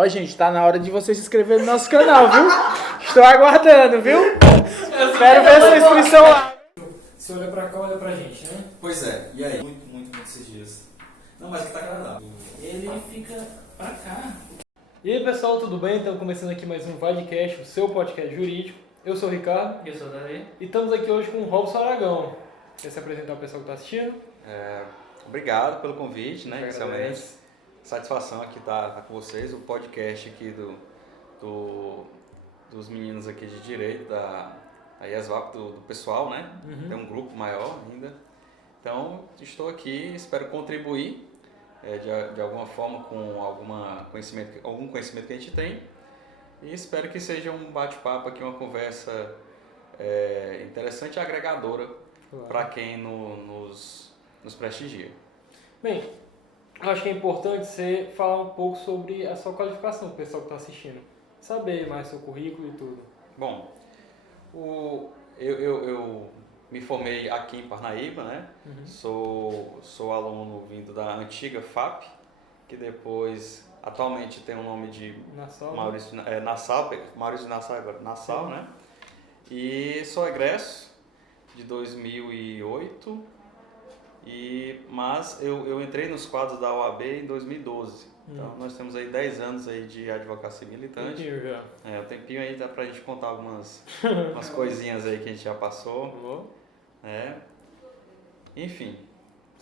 Ó, gente, tá na hora de você se inscrever no nosso canal, viu? Estou aguardando, viu? Quero ver sua inscrição lá. Você olha pra cá, olha pra gente, né? Pois é, e aí? Muito esses dias. Não, mas que tá agradável. Ele fica pra cá. E aí, pessoal, tudo bem? Estamos começando aqui mais um Vadecast, o seu podcast jurídico. Eu sou o Ricardo. Eu sou o Davi. E estamos aqui hoje com o Robson Aragão. Quer se apresentar ao pessoal que está assistindo? Obrigado pelo convite, né? Eu Inicialmente. agradeço. Satisfação aqui estar com vocês. O podcast aqui dos meninos aqui de direito, da IESVAP, do pessoal, né? Uhum. Tem um grupo maior ainda. Então, estou aqui, espero contribuir de alguma forma com algum conhecimento que a gente tem. E espero que seja um bate-papo aqui, uma conversa interessante e agregadora para quem nos prestigia. Bem, eu acho que é importante você falar um pouco sobre a sua qualificação, o pessoal que está assistindo. Saber mais seu currículo e tudo. Bom, eu me formei aqui em Parnaíba, né? Uhum. Sou aluno vindo da antiga FAP, que depois, atualmente tem o nome de Nassau. Maurício de Nassau agora, Nassau, né? E sou egresso de 2008, mas eu entrei nos quadros da OAB em 2012. Então nós temos aí 10 anos aí de advocacia militante. Tempinho já. O tempinho aí dá pra gente contar umas coisinhas aí que a gente já passou. Enfim.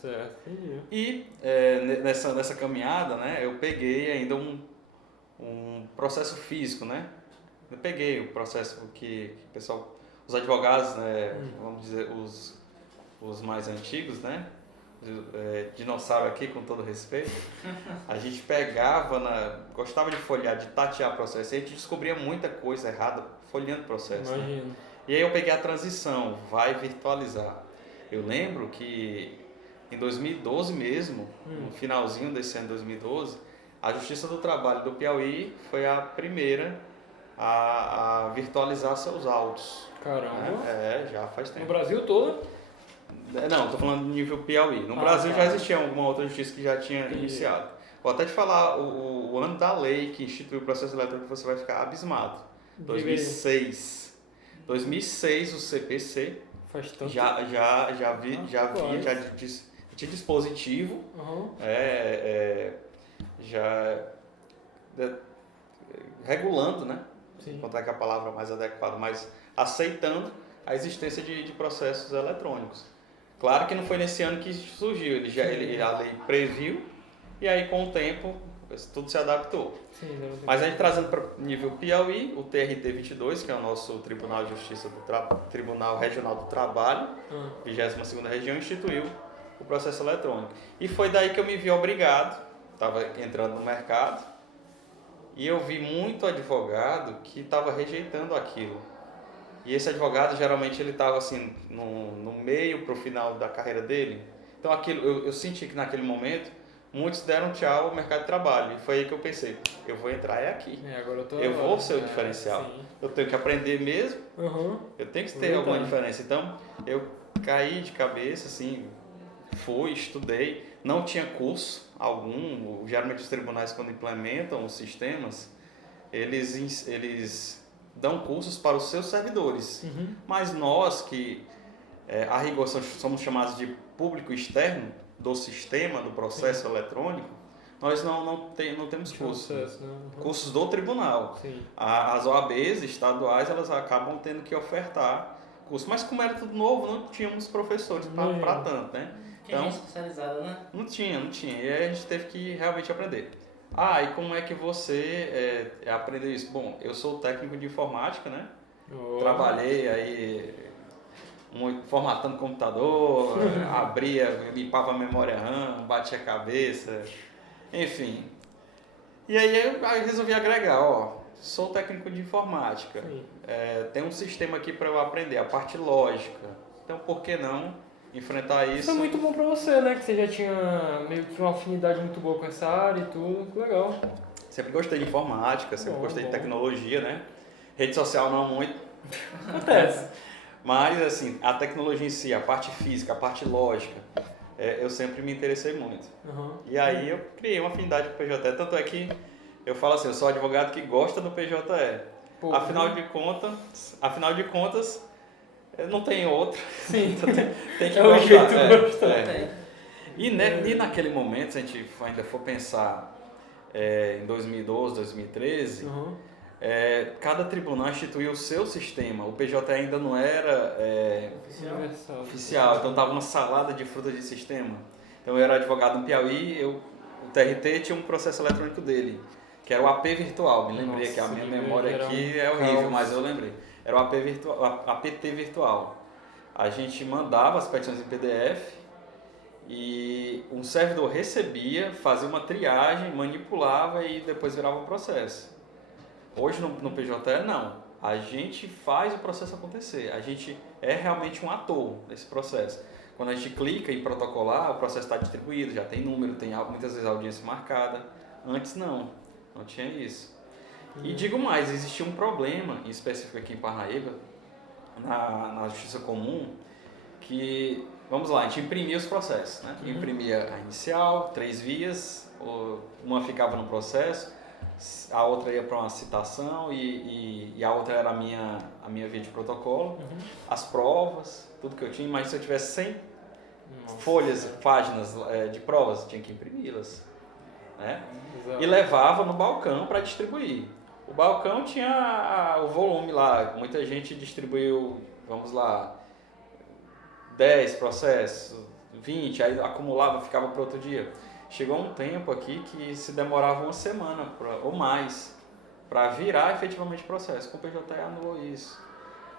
Certo, entendi. E nessa caminhada, né, eu peguei ainda um processo físico, né? Eu peguei o processo que o pessoal, os advogados, né, vamos dizer, os mais antigos, né? Dinossauro aqui, com todo respeito, a gente gostava de folhear, de tatear processo, e a gente descobria muita coisa errada folheando processo. Imagino. Né? E aí eu peguei a transição, vai virtualizar. Eu lembro que em 2012 mesmo, no finalzinho desse ano de 2012, a Justiça do Trabalho do Piauí foi a primeira a virtualizar seus autos. Caramba. Né? Já faz tempo. No Brasil todo? Não, estou falando do nível Piauí. No Brasil já existia alguma outra justiça que já tinha iniciado. Vou até te falar o ano da lei que instituiu o processo eletrônico, você vai ficar abismado. 2006. 2006 o CPC Faz tanto já tinha dispositivo, regulando, né? Encontrar que a palavra mais adequada, mas aceitando a existência de processos eletrônicos. Claro que não foi nesse ano que surgiu, a lei previu e aí com o tempo tudo se adaptou. Mas a gente trazendo para o nível Piauí, o TRT 22, que é o nosso Tribunal de Justiça Tribunal Regional do Trabalho, 22ª Região, instituiu o processo eletrônico. E foi daí que eu me vi obrigado, estava entrando no mercado, e eu vi muito advogado que estava rejeitando aquilo. E esse advogado, geralmente, ele estava assim, no meio para o final da carreira dele. Então, eu senti que naquele momento, muitos deram tchau ao mercado de trabalho. E foi aí que eu pensei, eu vou entrar aqui. Agora eu vou ser o diferencial. Eu tenho que aprender mesmo, eu tenho que ter alguma diferença. Então, eu caí de cabeça, assim, estudei. Não tinha curso algum. Geralmente, os tribunais, quando implementam os sistemas, eles dão cursos para os seus servidores. Mas nós que, a rigor, somos chamados de público externo do sistema, do processo eletrônico, nós não temos cursos. Cursos do tribunal. As OABs estaduais, elas acabam tendo que ofertar cursos. Mas como era tudo novo, não tínhamos professores para tanto, né? Então, gente especializada, né? Não tinha. E aí a gente teve que realmente aprender. E como é que você aprendeu isso? Bom, eu sou técnico de informática, né? Trabalhei aí formatando computador, limpava a memória RAM, batia a cabeça, enfim. E aí eu resolvi agregar, sou técnico de informática, tem um sistema aqui para eu aprender, a parte lógica, então por que não enfrentar isso? Isso é muito bom pra você, né? Que você já tinha meio que uma afinidade muito boa com essa área e tudo. Que legal. Sempre gostei de informática, sempre gostei de tecnologia, né? Rede social não muito. Acontece. Mas, assim, a tecnologia em si, a parte física, a parte lógica, eu sempre me interessei muito. E aí eu criei uma afinidade com o PJ. Tanto é que Eu falo assim, eu sou advogado que gosta do PJE. Pô, Afinal de contas, não tem outro. Sim. tem que É o gostar. jeito de gostar. E naquele momento, se a gente ainda for pensar em 2012, 2013, Uhum. cada tribunal instituiu o seu sistema. O PJE ainda não era Universal. oficial, então estava uma salada de frutas de sistema. Então eu era advogado no Piauí, o TRT tinha um processo eletrônico dele, que era o AP virtual. Me lembrei que a minha memória aqui é horrível, mas eu lembrei. Era o APT virtual. A gente mandava as petições em PDF e um servidor recebia, fazia uma triagem, manipulava e depois virava o processo. Hoje no PJE não. A gente faz o processo acontecer. A gente é realmente um ator nesse processo. Quando a gente clica em protocolar, o processo está distribuído, já tem número, tem muitas vezes audiência marcada. Antes não tinha isso. E digo mais, existia um problema, em específico aqui em Parnaíba, na Justiça Comum, que, vamos lá, a gente imprimia os processos, né? Imprimia a inicial, 3 vias, uma ficava no processo, a outra ia para uma citação e a outra era a minha via de protocolo, as provas, tudo que eu tinha, mas se eu tivesse 100 folhas, páginas de provas, tinha que imprimi-las, né? E levava no balcão para distribuir. O balcão tinha o volume lá, muita gente distribuiu, vamos lá, 10 processos, 20, aí acumulava, ficava para outro dia. Chegou um tempo aqui que se demorava uma semana ou mais para virar efetivamente o processo. Com o PJE anulou isso.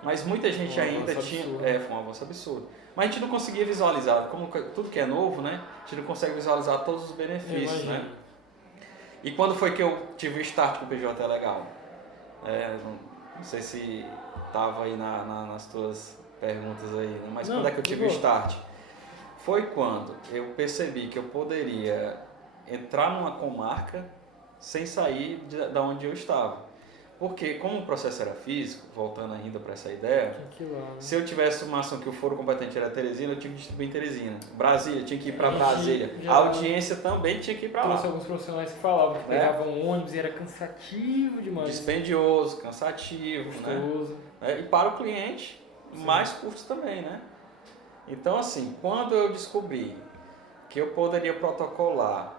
Mas muita gente ainda tinha... foi um avanço absurdo. Mas a gente não conseguia visualizar, como tudo que é novo, né? A gente não consegue visualizar todos os benefícios, né? E quando foi que eu tive o start com o PJE legal? Não sei se estava aí nas tuas perguntas aí, né? Mas quando é que eu tive o start? Foi quando eu percebi que eu poderia entrar numa comarca sem sair da onde eu estava. Porque como o processo era físico, voltando ainda para essa ideia, se eu tivesse uma ação que o foro competente era Teresina, eu tinha que distribuir em Teresina. Brasília, eu tinha que ir para Brasília. A audiência também tinha que ir para lá. Trouxe alguns profissionais que falavam que pegavam um ônibus e era cansativo demais. Dispendioso, cansativo, custoso, né? E para o cliente, mais custos também, né? Então, assim, quando eu descobri que eu poderia protocolar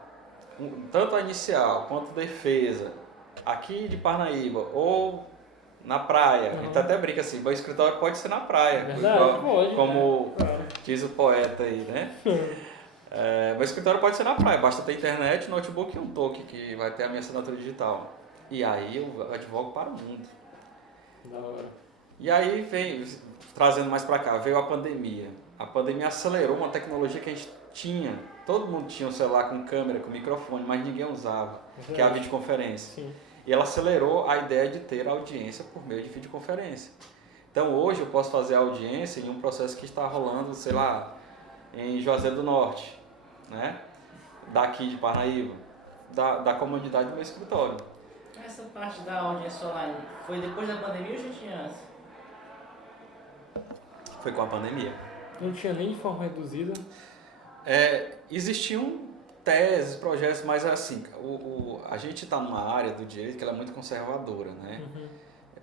tanto a inicial quanto a defesa aqui de Parnaíba ou na praia, a gente até brinca assim, meu escritório pode ser na praia, verdade, pode, como diz o poeta aí, né? Meu escritório pode ser na praia, basta ter internet, notebook e um toque que vai ter a minha assinatura digital. E aí eu advogo para o mundo. Da hora. E aí vem, trazendo mais para cá, veio a pandemia. A pandemia acelerou uma tecnologia que a gente tinha. Todo mundo tinha um celular com câmera, com microfone, mas ninguém usava, que é a videoconferência. Sim. E ela acelerou a ideia de ter audiência por meio de videoconferência. Então hoje eu posso fazer audiência em um processo que está rolando, sei lá, em Juazeiro do Norte, né? Daqui de Parnaíba, da comunidade do meu escritório. Essa parte da audiência online foi depois da pandemia ou já tinha antes? Foi com a pandemia. Não tinha nem de forma reduzida. Existiam teses, projetos, mas assim, a gente está numa área do direito que ela é muito conservadora, né?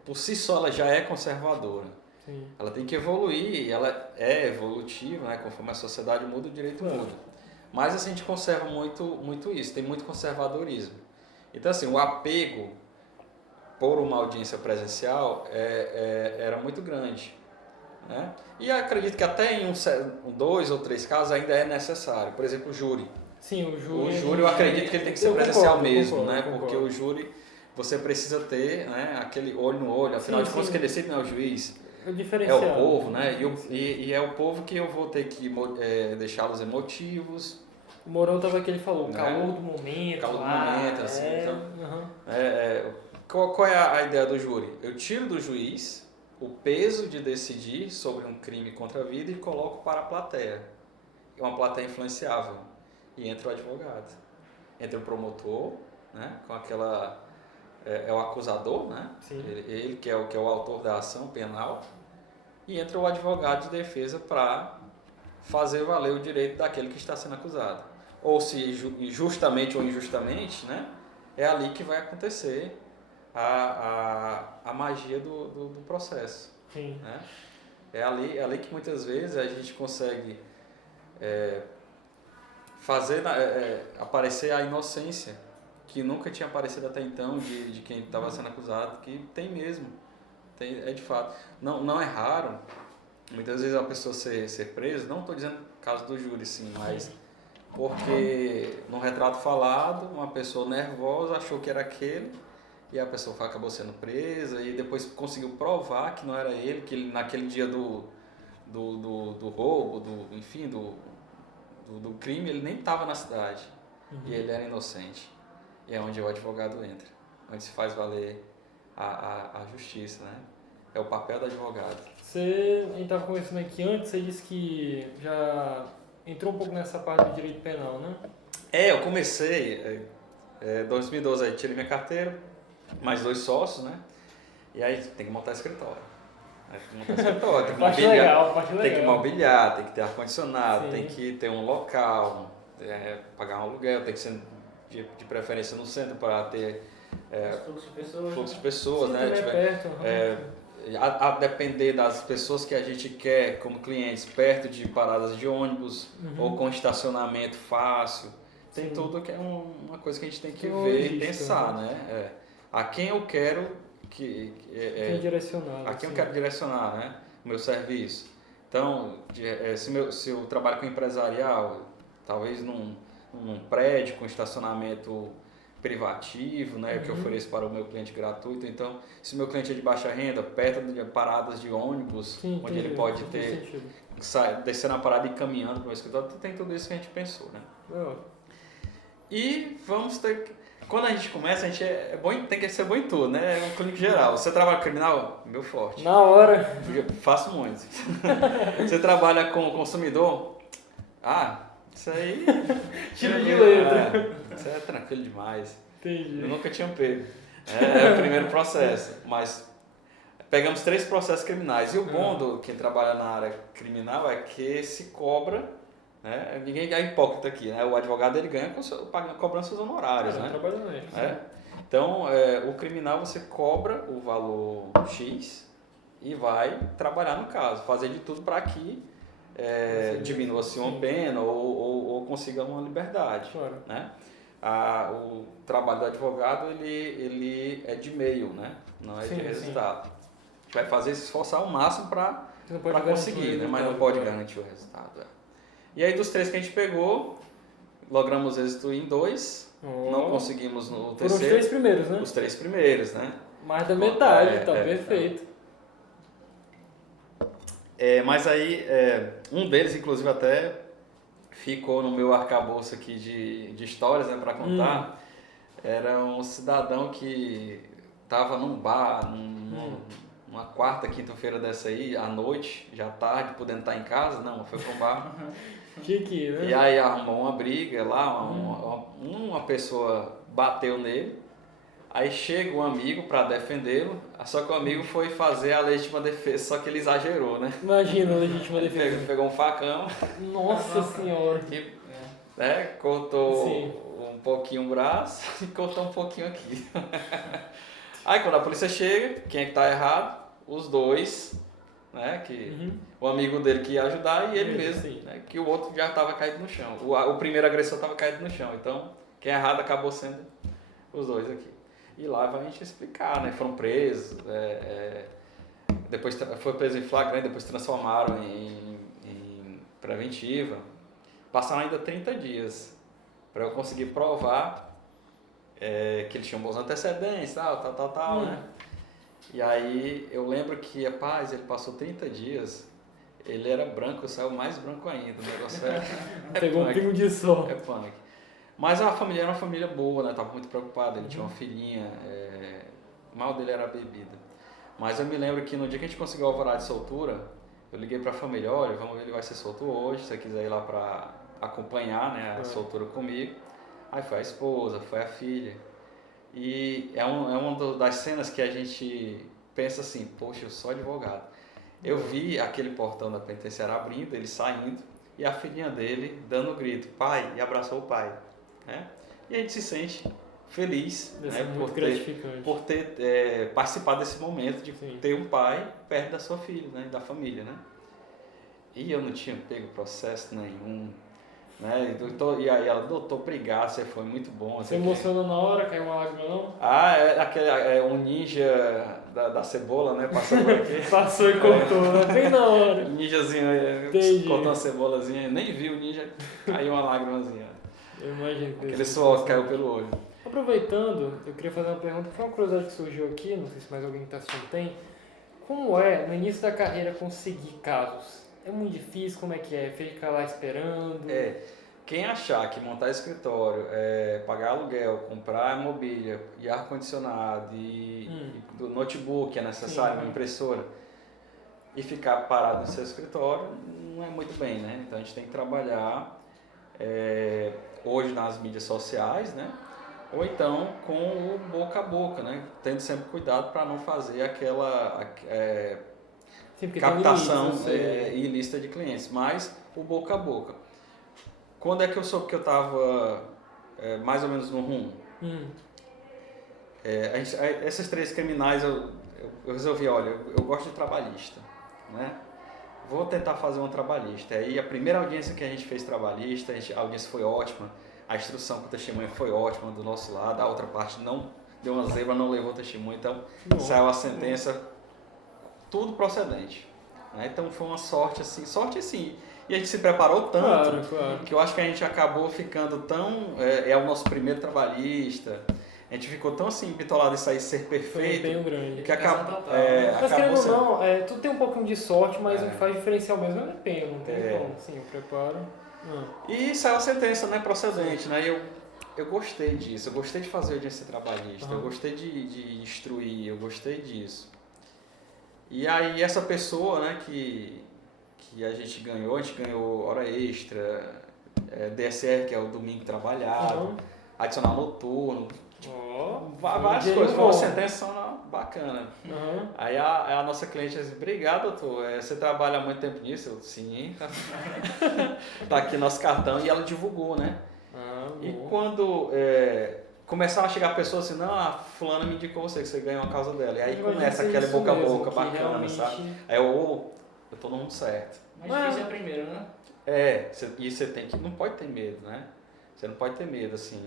Por si só ela já é conservadora. Sim. Ela tem que evoluir, ela é evolutiva, né? Conforme a sociedade muda, o direito muda. Mas assim, a gente conserva muito isso, tem muito conservadorismo. Então assim, o apego por uma audiência presencial era muito grande. Né? E acredito que até em 2 ou 3 casos ainda é necessário. Por exemplo, o júri. Sim, o júri eu acredito que ele tem que ser presencial mesmo, né? Concordo. Porque o júri você precisa ter, né, aquele olho no olho, afinal de contas quem decide não é o juiz, é o povo, né? E é o povo que eu vou ter que deixá-los emotivos. O Mourão tava aqui, ele falou, o Né? calor do momento. Calor do momento, assim. Então, qual é a ideia do júri? Eu tiro do juiz o peso de decidir sobre um crime contra a vida e coloco para a plateia. É uma plateia influenciável. E entra o advogado. Entra o promotor, né? Com aquela... É o acusador, né? Ele que é o autor da ação penal. E entra o advogado de defesa para fazer valer o direito daquele que está sendo acusado. Ou se justamente ou injustamente, né? é ali que vai acontecer a magia do processo. Sim. Né? É ali que muitas vezes a gente consegue fazer aparecer a inocência que nunca tinha aparecido até então de quem estava sendo acusado, que tem mesmo, é de fato. Não é raro, muitas vezes a pessoa ser presa, não estou dizendo caso do júri, sim, mas porque no retrato falado, uma pessoa nervosa achou que era aquele, e a pessoa acabou sendo presa, e depois conseguiu provar que não era ele, que ele, naquele dia do roubo, do crime, ele nem estava na cidade, e ele era inocente. E é onde o advogado entra, onde se faz valer a justiça, né? É o papel do advogado. A gente estava conversando aqui antes, você disse que já entrou um pouco nessa parte do direito penal, né? Eu comecei, em 2012, aí tirei minha carteira, mais 2 sócios, né? E aí tem que montar escritório. Parte legal. Tem que mobiliar, tem que ter ar-condicionado, tem que ter um local, pagar um aluguel, tem que ser de preferência no centro para ter fluxo de pessoas, Sim, né? perto, A depender das pessoas que a gente quer como clientes, perto de paradas de ônibus ou com estacionamento fácil. Tem tudo que é uma coisa que a gente tem que ver e pensar, né? A quem eu quero direcionar. a quem eu quero direcionar, né? O meu serviço. Então, se eu trabalho com empresarial, talvez num prédio com estacionamento privativo, né, que eu ofereço para o meu cliente gratuito. Então, se o meu cliente é de baixa renda, perto de paradas de ônibus, onde ele pode descer na parada e ir caminhando para o meu escritório, tem tudo isso que a gente pensou, né? E vamos ter... Quando a gente começa, a gente tem que ser bom em tudo, né? É um clínico geral. Você trabalha com criminal? Meu forte. Na hora. Faço muito. Você trabalha com o consumidor? Isso aí... Tiro de letra. Isso é tranquilo demais. Entendi. Eu nunca tinha pego. É o primeiro processo. Mas pegamos 3 processos criminais. E o bom do quem trabalha na área criminal é que se cobra, né? Ninguém é hipócrita aqui, né? O advogado ele ganha cobrando seus honorários, né? Então, o criminal você cobra o valor X e vai trabalhar no caso, fazer de tudo para que diminua-se uma pena ou consiga uma liberdade. Claro. Né? O trabalho do advogado ele é de meio, né? Não é de resultado. A gente vai fazer se esforçar ao máximo para conseguir, né? Mas não pode garantir o resultado. E aí dos 3 que a gente pegou, logramos êxito em 2, não conseguimos no terceiro. Foram os 3 primeiros, né? Os 3 primeiros, né? Mais da metade, perfeito. Mas aí, um deles, inclusive, até ficou no meu arcabouço aqui de histórias, né, para contar. Era um cidadão que estava num bar, numa quarta, quinta-feira dessa aí, à noite, já tarde, podendo estar em casa, foi para um bar. Né? E aí arrumou uma briga lá, uma pessoa bateu nele. Aí chega um amigo para defendê-lo, só que o amigo foi fazer a legítima defesa, só que ele exagerou, né? Imagina a legítima defesa. Pegou um facão. Nossa senhora. Cortou um pouquinho o braço e cortou um pouquinho aqui. Aí quando a polícia chega, quem é que tá errado? Os 2, né? O amigo dele que ia ajudar e ele mesmo, né? Que o outro já estava caído no chão. O primeiro agressor estava caído no chão, então quem é errado acabou sendo os 2 aqui. E lá vai a gente explicar, né? Foram presos, depois foi preso em flagrante, depois transformaram em preventiva. Passaram ainda 30 dias para eu conseguir provar que eles tinham bons antecedentes, tal, né? E aí eu lembro que, rapaz, ele passou 30 dias, ele era branco, saiu mais branco ainda, o negócio pegou um pingo de sol. É punk. Mas a família era uma família boa, né? Tava muito preocupado, ele tinha uma filhinha, o mal dele era a bebida. Mas eu me lembro que no dia que a gente conseguiu o alvará de soltura, eu liguei pra família, olha, vamos ver, ele vai ser solto hoje, se você quiser ir lá pra acompanhar, né, a soltura comigo. Aí foi a esposa, foi a filha. E é uma das cenas que a gente pensa assim, poxa, eu sou advogado. Eu vi aquele portão da penitenciária abrindo, ele saindo, e a filhinha dele dando um grito, pai, e abraçou o pai. Né? E a gente se sente feliz, Deve né, ser muito gratificante. por ter participado desse momento de Sim. ter um pai perto da sua filha, né, da família, né? E eu não tinha pego processo nenhum, né? E aí ela, doutor, obrigado, você foi muito bom. Você emocionou na hora, caiu uma lágrima não? Ah, um ninja da cebola, né? Passou por aqui. Passou e cortou, né? Bem na hora. Ninjazinho, Entendi. cortou uma cebolazinha, nem vi o ninja, caiu uma lágrimazinha. Eu imagino que Aquele suor que caiu pelo olho. Aproveitando, eu queria fazer uma pergunta, que foi uma curiosidade que surgiu aqui, não sei se mais alguém que está assistindo tem. Como é, no início da carreira, conseguir casos? É muito difícil, como é que é? Ficar lá esperando? Quem achar que montar escritório, pagar aluguel, comprar mobília e ar-condicionado e do notebook é necessário, Sim. uma impressora, e ficar parado no seu escritório, não é muito bem, né? Então a gente tem que trabalhar hoje nas mídias sociais, né? Ou então com o boca a boca, né? Tendo sempre cuidado para não fazer aquela Sim, porque captação tem limites, ilícita de clientes, mas o boca a boca. Quando é que eu soube que eu estava mais ou menos no rumo? Esses 3 criminais eu resolvi, olha, eu gosto de trabalhista, né? Vou tentar fazer um trabalhista. Aí a primeira audiência que a gente fez trabalhista, a audiência foi ótima, a instrução com o testemunha foi ótima do nosso lado, a outra parte não deu uma zebra, não levou testemunho, então saiu a sentença, tudo procedente, né? Então foi uma sorte assim, e a gente se preparou tanto, claro. que eu acho que a gente acabou ficando tão, é o nosso primeiro trabalhista, a gente ficou tão assim bitolado em sair ser Foi perfeito, bem grande. que acabou Mas querendo ou sendo... não, tudo tem um pouquinho de sorte, mas o que faz diferencial mesmo é o empenho, não tem como. Sim, o preparo. E saiu a sentença, né, procedente, né? Eu gostei disso, eu gostei de fazer audiência trabalhista, eu gostei de instruir, eu gostei disso. E aí essa pessoa, né, que a gente ganhou hora extra, DSR, que é o domingo trabalhado, adicional noturno, várias coisas, foi uma sentença bacana. Aí a nossa cliente disse, obrigado, doutor, você trabalha há muito tempo nisso? Eu, sim, tá aqui nosso cartão, e ela divulgou, né? E quando começaram a chegar pessoas assim, não, a fulana me indicou você, que você ganhou a causa dela. E aí começa aquele boca a boca bacana, sabe? Aí eu tô no mundo certo. Mas difícil é primeiro, né? E você tem que, não pode ter medo, né? Você não pode ter medo, assim,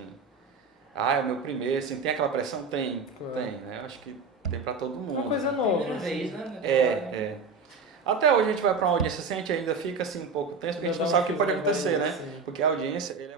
é o meu primeiro, assim, tem aquela pressão? Tem, né? Eu acho que tem pra todo mundo. Uma coisa nova. Primeira vez, né? Até hoje a gente vai pra uma audiência assim, a gente ainda fica assim um pouco tenso, porque a gente não sabe o que pode acontecer, né? Porque a audiência, ele é